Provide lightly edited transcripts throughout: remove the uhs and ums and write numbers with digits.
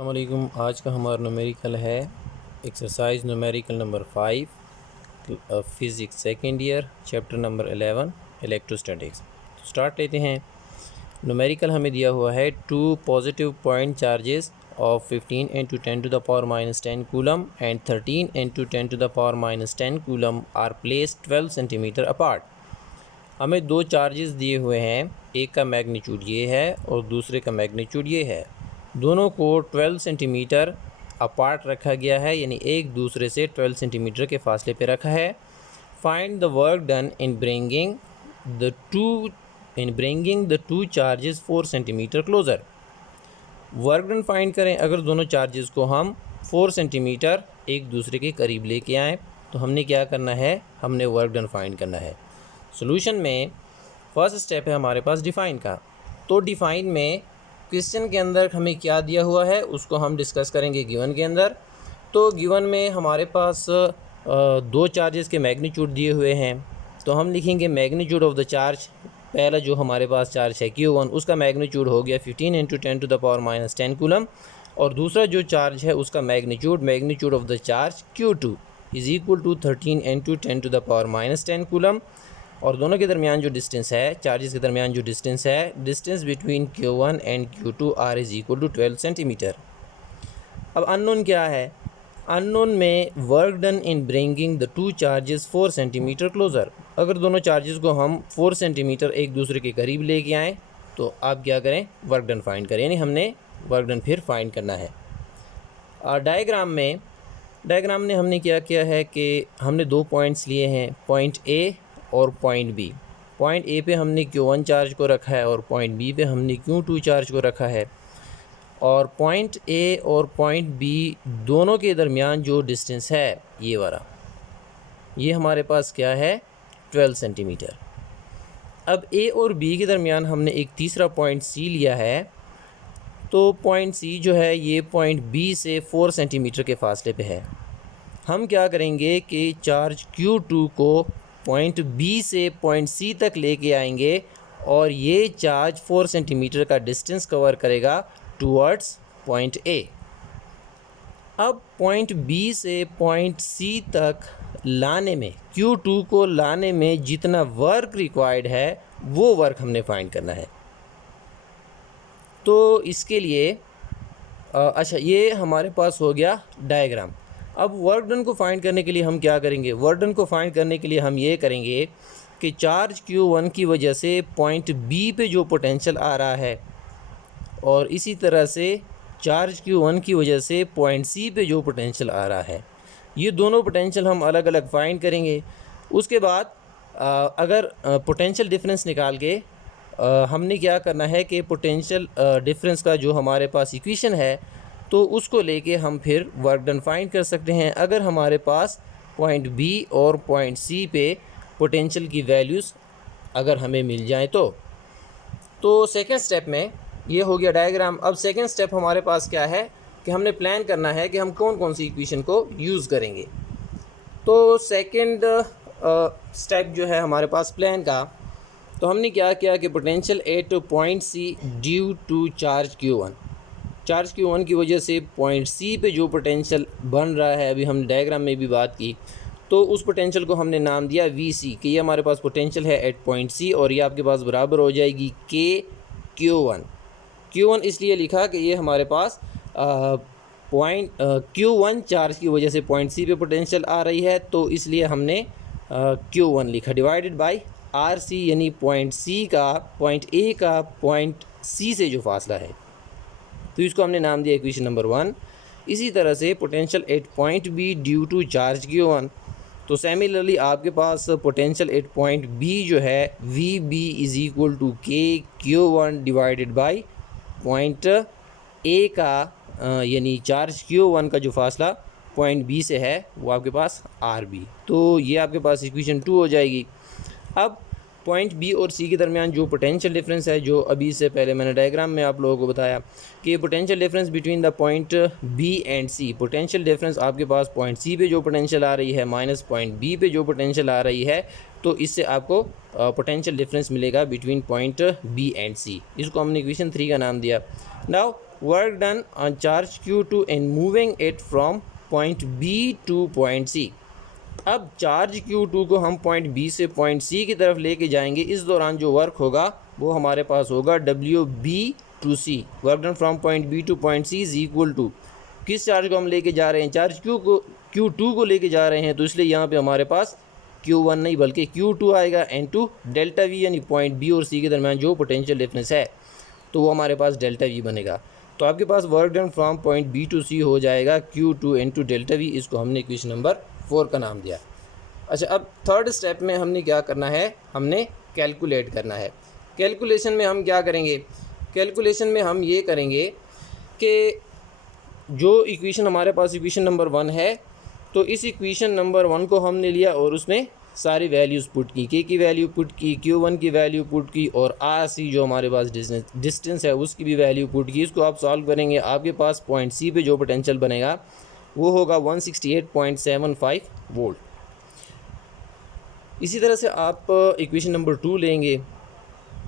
अस्सलाम वालेकुम। आज का हमारा न्यूमेरिकल है exercise numerical number 5 physics second year chapter number 11 electrostatics. तो स्टार्ट लेते हैं। न्यूमेरिकल हमें दिया हुआ है 2 positive point charges of 15 × 10⁻⁻10 coulomb and 13 × 10⁻⁻10 coulomb are placed 12 centimetre apart. हमें दो चार्जेस दिए हुए हैं, एक का मैग्नीट्यूड ये है और दूसरे का मैग्नीट्यूड ये है। दोनों को 12 सेंटीमीटर अपार्ट रखा गया है, यानी एक दूसरे से 12 सेंटीमीटर के फासले पे रखा है। Find the work done in bringing the two charges 4 centimetre closer. Work done find करें। अगर दोनों चार्जेस को हम 4 सेंटीमीटर एक दूसरे के करीब लेके आएँ तो हमने क्या करना है, हमने वर्क डन फाइंड करना है। सॉल्यूशन में फर्स्ट स्टेप है हमारे पास डिफ़ाइन का। तो डिफ़ाइन में क्वेश्चन के अंदर हमें क्या दिया हुआ है उसको हम डिस्कस करेंगे गिवन के अंदर। तो गिवन में हमारे पास दो चार्जेस के मैग्नीट्यूड दिए हुए हैं, तो हम लिखेंगे मैग्नीट्यूड ऑफ द चार्ज। पहला जो हमारे पास चार्ज है Q1, उसका मैग्नीट्यूड हो गया 15 × 10⁻⁻10 कूलम, और दूसरा जो चार्ज है उसका magnitude of the charge Q2 is equal to 13 × 10⁻⁻10 coulomb. और दोनों के दरमियान जो डिस्टेंस है, चार्जेस के दरमियान जो डिस्टेंस है, distance between Q1 and Q2 R is equal to 12 centimetre. अब अननोन क्या है? अननोन में work done in bringing the two charges 4 centimetre closer. अगर दोनों चार्जेस को हम 4 सेंटीमीटर एक दूसरे के करीब लेके आएँ तो आप क्या करें, वर्क डन फाइंड करें, यानी हमने वर्क डन फिर फाइंड करना है। डायग्राम में हमने क्या किया है कि हमने दो पॉइंट्स लिए हैं, पॉइंट ए और पॉइंट बी। पॉइंट ए पे हमने Q1 चार्ज को रखा है और पॉइंट बी पे हमने Q2 चार्ज को रखा है। और पॉइंट ए और पॉइंट बी दोनों के दरमियान जो डिस्टेंस है ये वाला, ये हमारे पास क्या है, 12 सेंटीमीटर। अब ए और बी के दरमियान हमने एक तीसरा पॉइंट सी लिया है, तो पॉइंट सी जो है ये पॉइंट बी से 4 सेंटीमीटर के फासले पे है। हम क्या करेंगे कि चार्ज Q2 को पॉइंट बी से पॉइंट सी तक लेके आएंगे और ये चार्ज 4 सेंटीमीटर का डिस्टेंस कवर करेगा टुवर्ड्स पॉइंट ए। अब पॉइंट बी से पॉइंट सी तक लाने में, Q2 को लाने में जितना वर्क रिक्वायर्ड है वो वर्क हमने फाइंड करना है। तो इसके लिए अच्छा, ये हमारे पास हो गया डायग्राम। अब वर्क डन को फाइंड करने के लिए हम क्या करेंगे, वर्क डन को फाइंड करने के लिए हम ये करेंगे कि चार्ज Q1 की वजह से पॉइंट बी पे जो पोटेंशियल आ रहा है और इसी तरह से चार्ज Q1 की वजह से पॉइंट सी पे जो पोटेंशियल आ रहा है, ये दोनों पोटेंशियल हम अलग अलग फाइंड करेंगे। उसके बाद अगर पोटेंशियल डिफरेंस निकाल के हमने क्या करना है कि पोटेंशियल डिफरेंस का जो हमारे पास इक्वेशन है तो उसको लेके हम फिर वर्क डन फाइंड कर सकते हैं। अगर हमारे पास पॉइंट बी और पॉइंट सी पे पोटेंशियल की वैल्यूज़ अगर हमें मिल जाए तो सेकेंड स्टेप में ये हो गया डायग्राम। अब सेकेंड स्टेप हमारे पास क्या है कि हमने प्लान करना है कि हम कौन कौन सी इक्वेशन को यूज़ करेंगे। तो सेकेंड स्टेप जो है हमारे पास प्लान का, तो हमने क्या किया कि potential at point C due to charge Q1 की वजह से पॉइंट सी पे जो पोटेंशियल बन रहा है, अभी हम डायग्राम में भी बात की, तो उस पोटेंशियल को हमने नाम दिया VC कि ये हमारे पास पोटेंशियल है एट पॉइंट सी और ये आपके पास बराबर हो जाएगी Q1 इसलिए लिखा कि ये हमारे पास पॉइंट Q1 चार्ज की वजह से पॉइंट सी पे पोटेंशियल आ रही है, तो इसलिए हमने Q1 लिखा डिवाइडेड बाई RC, यानी पॉइंट सी का, पॉइंट ए का पॉइंट सी से जो फासला है, तो इसको हमने नाम दिया इक्वेशन नंबर 1। इसी तरह से potential at point B due to charge Q1, तो सिमिलरली आपके पास पोटेंशियल एट पॉइंट बी जो है VB is equal to Q1 divided by point A का, यानी चार्ज Q1 का जो फासला पॉइंट बी से है वो आपके पास RB। तो ये आपके पास इक्वेशन 2 हो जाएगी। अब पॉइंट बी और सी के दरमियान जो पोटेंशियल डिफरेंस है, जो अभी से पहले मैंने डायग्राम में आप लोगों को बताया कि potential difference between the point B and C, potential difference आपके पास पॉइंट सी पे जो पोटेंशियल आ रही है माइनस पॉइंट बी पे जो पोटेंशियल आ रही है, तो इससे आपको पोटेंशियल डिफरेंस मिलेगा between point B and C. इसको हमने इक्वेशन 3 का नाम दिया। Now work done on charge Q2 and moving it from point B to point C. अब चार्ज Q2 को हम पॉइंट बी से पॉइंट सी की तरफ लेके जाएंगे। इस दौरान जो वर्क होगा वो हमारे पास होगा WB to C, work done from point B to point C is equal to, किस चार्ज को हम लेके जा रहे हैं, चार्ज Q2 को लेके जा रहे हैं, तो इसलिए यहाँ पे हमारे पास Q1 नहीं बल्कि Q2 आएगा N2 डेल्टा V, यानी पॉइंट बी और सी के दरमियान जो पोटेंशियल डिफरेंस है तो वो हमारे पास डेल्टा V बनेगा। तो आपके पास work done from point B to C हो जाएगा Q2 N2 डेल्टा V। इसको हमने इक्वेशन नंबर 4 का नाम दिया। अच्छा, अब थर्ड स्टेप में हमने क्या करना है, हमने कैलकुलेट करना है। कैलकुलेशन में हम क्या करेंगे, कैलकुलेशन में हम ये करेंगे कि जो इक्वेशन हमारे पास इक्वेशन नंबर 1 है, तो इस इक्वेशन नंबर 1 को हमने लिया और उसमें सारी वैल्यूज़ पुट की, के की वैल्यू पुट की, Q1 की वैल्यू पुट की और आर सी जो हमारे पास डिस्टेंस है उसकी भी वैल्यू पुट की। इसको आप सॉल्व करेंगे, आपके पास पॉइंट सी पे जो पोटेंशियल बनेगा वो होगा 168.75 वोल्ट। इसी तरह से आप इक्वेशन नंबर 2 लेंगे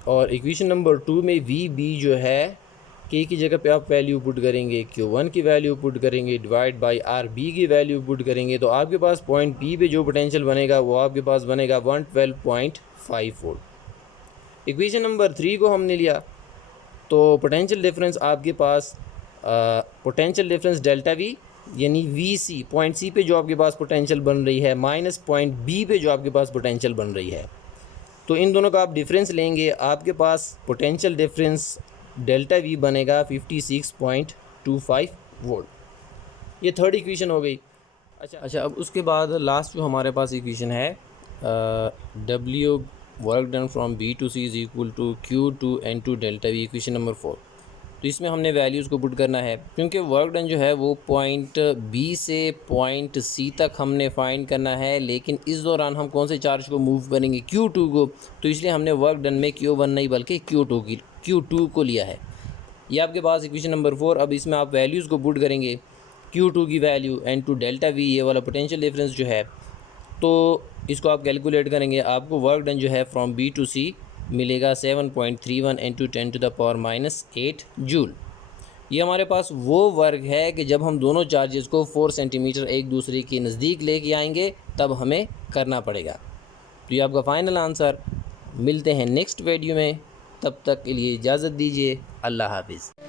और इक्वेशन नंबर 2 में वी बी जो है के की जगह पे आप वैल्यू पुट करेंगे, Q1 की वैल्यू पुट करेंगे, डिवाइड बाय आर बी की वैल्यू पुट करेंगे, तो आपके पास पॉइंट बी पे जो पोटेंशियल बनेगा वो आपके पास बनेगा 112.5 वोल्ट। इक्वेशन नंबर 3 को हमने लिया तो पोटेंशियल डिफरेंस आपके पास पोटेंशियल डिफरेंस डेल्टा वी यानी वी सी, पॉइंट सी पे जो आपके पास पोटेंशियल बन रही है माइनस पॉइंट बी पे जो आपके पास पोटेंशियल बन रही है, तो इन दोनों का आप डिफरेंस लेंगे, आपके पास पोटेंशियल डिफरेंस डेल्टा वी बनेगा 56.25 वोल्ट। ये थर्ड इक्वेशन हो गई। अच्छा, अब उसके बाद लास्ट जो हमारे पास इक्वेशन है W work done from B to C is equal to Q2 N2 delta V, equation number 4। तो इसमें हमने वैल्यूज़ को पुट करना है क्योंकि वर्क डन जो है वो पॉइंट बी से पॉइंट सी तक हमने फाइंड करना है, लेकिन इस दौरान हम कौन से चार्ज को मूव करेंगे, Q2 को, तो इसलिए हमने वर्क डन में Q1 नहीं बल्कि Q2 को लिया है। ये आपके पास इक्वेशन नंबर 4। अब इसमें आप वैल्यूज़ को पुट करेंगे, Q2 की वैल्यू N2 डेल्टा V, ये वाला पोटेंशियल डिफरेंस जो है, तो इसको आप कैलकुलेट करेंगे, आपको वर्क डन जो है फ्रॉम बी टू सी मिलेगा 7.31 × 10⁻⁸ जूल। ये हमारे पास वो वर्क है कि जब हम दोनों चार्जेस को 4 सेंटीमीटर एक दूसरे के नज़दीक लेके आएंगे तब हमें करना पड़ेगा। तो ये आपका फ़ाइनल आंसर। मिलते हैं नेक्स्ट वीडियो में, तब तक के लिए इजाज़त दीजिए। अल्लाह हाफिज़।